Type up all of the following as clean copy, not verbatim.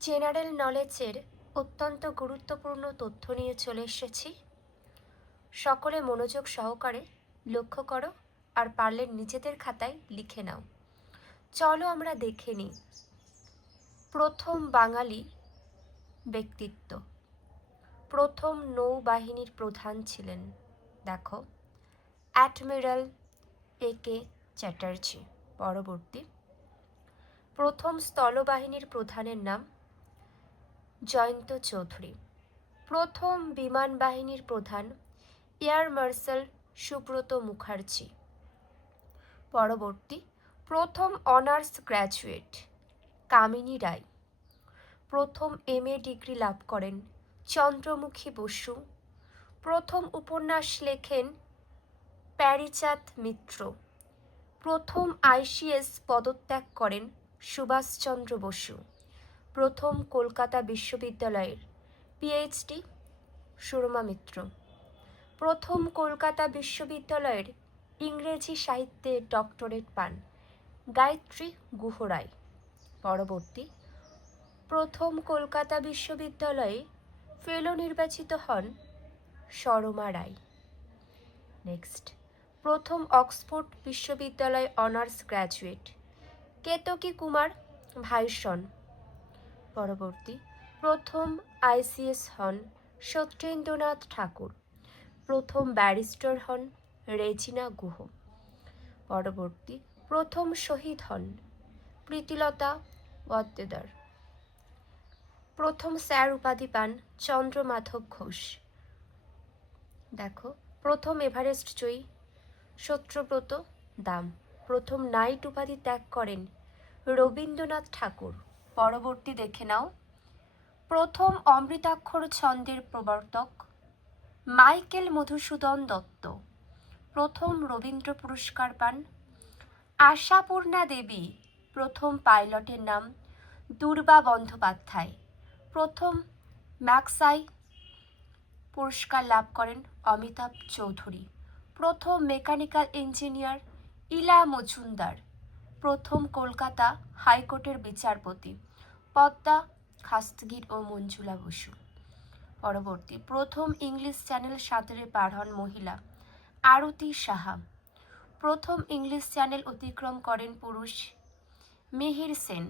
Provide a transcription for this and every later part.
General নলেজের অত্যন্ত গুরুত্বপূর্ণ তথ্য নিয়ে চলে এসেছি। সকলে মনোযোগ সহকারে লক্ষ্য করো আর পারলে নিজেদের খাতায় লিখে নাও। চলো আমরা দেখে নিই প্রথম বাঙালি ব্যক্তিত্ব। প্রথম নৌবাহিনীর প্রধান ছিলেন, দেখো, অ্যাডমিরাল A.K. চ্যাটার্জি। পরবর্তী, প্রথম স্থলবাহিনীর প্রধানের নাম জয়ন্ত চৌধুরী। প্রথম বিমান বাহিনীর প্রধান এয়ার মার্শাল সুব্রত মুখার্জি। পরবর্তী, প্রথম অনার্স গ্র্যাজুয়েট কামিনী রায়। প্রথম MA ডিগ্রি লাভ করেন চন্দ্রমুখী বসু। প্রথম উপন্যাস লেখেন প্যারীচাঁদ মিত্র। প্রথম ICS পদত্যাগ করেন সুভাষচন্দ্র বসু। প্রথম কলকাতা বিশ্ববিদ্যালয়ের PhD সুরমা মিত্র। প্রথম কলকাতা বিশ্ববিদ্যালয়ের ইংরেজি সাহিত্যে ডক্টরেট পান গায়ত্রী গুহরায়। পরবর্তী, প্রথম কলকাতা বিশ্ববিদ্যালয়ে ফেলো নির্বাচিত হন সরমা রায়। নেক্সট, প্রথম অক্সফোর্ড বিশ্ববিদ্যালয় অনার্স গ্র্যাজুয়েট কেতকী কুমার ভাইসন। পরবর্তী, প্রথম ICS হন সত্যেন্দ্রনাথ ঠাকুর। প্রথম ব্যারিস্টার হন রেজিনা গুহ। পরবর্তী, প্রথম শহীদ হন প্রীতিলতা ওয়াদ্দেদার। প্রথম স্যার উপাধি পান চন্দ্রমাধব ঘোষ। দেখো, প্রথম এভারেস্ট জয়ী সত্যব্রত দাম। প্রথম নাইট উপাধি ত্যাগ করেন রবীন্দ্রনাথ ঠাকুর। পরবর্তী দেখে নাও, প্রথম অমৃতাক্ষর ছন্দের প্রবর্তক মাইকেল মধুসূদন দত্ত। প্রথম রবীন্দ্র পুরস্কার পান আশাপূর্ণা দেবী। প্রথম পাইলটের নাম দুর্বা বন্দ্যোপাধ্যায়। প্রথম ম্যাগসাই পুরস্কার লাভ করেন অমিতাভ চৌধুরী। প্রথম মেকানিক্যাল ইঞ্জিনিয়ার ইলা মজুমদার। প্রথম কলকাতা হাইকোর্টের বিচারপতি পদ্মা খাস্তগীর ও মঞ্জুলা বসু। পরবর্তী, প্রথম ইংলিশ চ্যানেল সাঁতরে পার হন মহিলা আরতি সাহা। প্রথম ইংলিশ চ্যানেল অতিক্রম করেন পুরুষ মিহির সেন।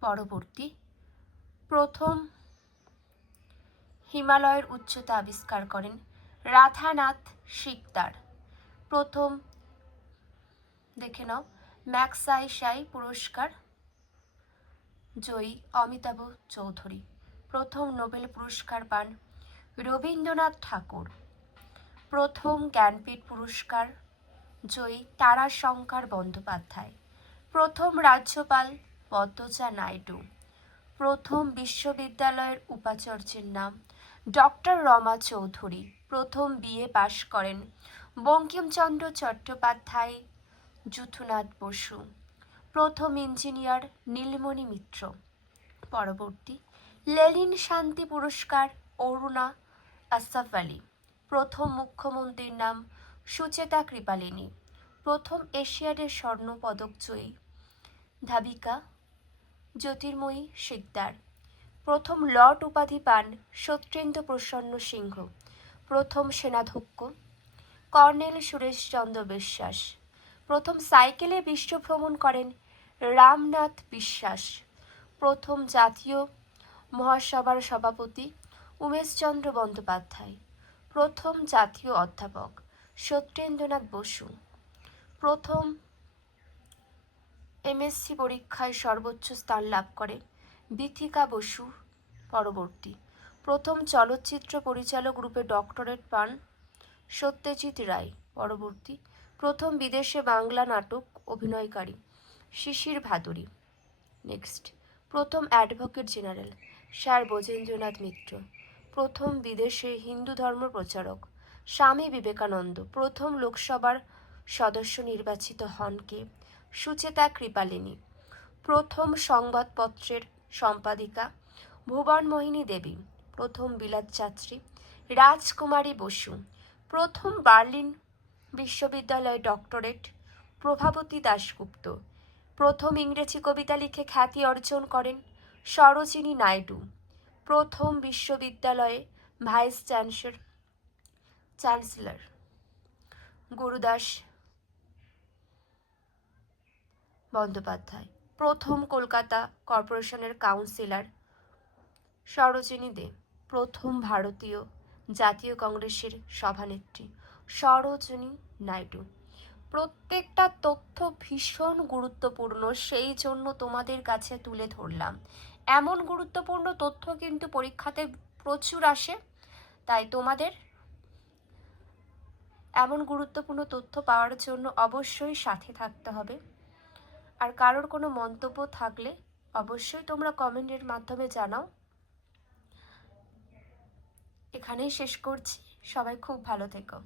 পরবর্তী, প্রথম হিমালয়ের উচ্চতা আবিষ্কার করেন রাধানাথ সিকদার। প্রথম দেখে নাও ম্যাগসাই পুরস্কার জয়ী অমিতাভ চৌধুরী। প্রথম নোবেল পুরস্কার পান রবীন্দ্রনাথ ঠাকুর। প্রথম জ্ঞানপীঠ পুরস্কার জয়ী তারাশঙ্কর বন্দ্যোপাধ্যায়। প্রথম রাজ্যপাল পদ্মজা নাইডু। প্রথম বিশ্ববিদ্যালয়ের উপাচার্যের নাম ডক্টর রমা চৌধুরী। প্রথম BA পাশ করেন বঙ্কিমচন্দ্র চট্টোপাধ্যায় যুথনাথ বসু। প্রথম ইঞ্জিনিয়ার নীলমণি মিত্র। পরবর্তী, লেনিন শান্তি পুরস্কার অরুণা আসফ আলী। প্রথম মুখ্যমন্ত্রীর নাম সুচেতা কৃপালিনী। প্রথম এশিয়াডের স্বর্ণ পদক জয়ী ধাবিকা জ্যোতির্ময়ী শিকদার। প্রথম লর্ড উপাধি পান সত্যেন্দ্র প্রসন্ন সিংহ। প্রথম সেনাধ্যক্ষ কর্নেল সুরেশচন্দ্র বিশ্বাস। প্রথম সাইকেলে বিশ্ব ভ্রমণ করেন রামনাথ বিশ্বাস। প্রথম জাতীয় মহাসভার সভাপতি উমেশচন্দ্র বন্দ্যোপাধ্যায়। প্রথম জাতীয় অধ্যাপক সত্যেন্দ্রনাথ বসু। প্রথম MSc পরীক্ষায় সর্বোচ্চ স্থান লাভ করে বিথিকা বসু। পরবর্তী, প্রথম চলচ্চিত্র পরিচালক রূপে ডক্টরেট পান সত্যজিৎ রায়। পরবর্তী, প্রথম বিদেশে বাংলা নাটক অভিনয়কারী শিশির ভাদুরী। নেক্সট, প্রথম অ্যাডভোকেট জেনারেল স্যার ব্রজেন্দ্রনাথ মিত্র। প্রথম বিদেশে হিন্দু ধর্ম প্রচারক স্বামী বিবেকানন্দ। প্রথম লোকসভার সদস্য নির্বাচিত হন কে সুচেতা কৃপালিনী। প্রথম সংবাদপত্রের সম্পাদিকা ভুবনমোহিনী দেবী। প্রথম বিলাত যাত্রী রাজকুমারী বসু। প্রথম বার্লিন বিশ্ববিদ্যালয়ে ডক্টরেট প্রভাবতী দাশগুপ্ত। প্রথম ইংরেজি কবিতা লিখে খ্যাতি অর্জন করেন সরোজিনী নাইডু, প্রথম বিশ্ববিদ্যালয়ে ভাইস চ্যান্সেলর। গুরুদাস বন্দ্যোপাধ্যায়, প্রথম কলকাতা কর্পোরেশনের কাউন্সিলর। সরোজিনী দে, প্রথম ভারতীয় জাতীয় কংগ্রেসের সভানেত্রী। সরোজিনী নাইডু। প্রত্যেকটা তথ্য ভীষণ গুরুত্বপূর্ণ, সেই জন্য তোমাদের কাছে তুলে ধরলাম। এমন গুরুত্বপূর্ণ তথ্য কিন্তু পরীক্ষাতে প্রচুর আসে, তাই তোমাদের এমন গুরুত্বপূর্ণ তথ্য পাওয়ার জন্য অবশ্যই সাথে থাকতে হবে। আর কারোর কোনো মন্তব্য থাকলে অবশ্যই তোমরা কমেন্টের মাধ্যমে জানাও। এখানেই শেষ করছি, সবাই খুব ভালো থেকো।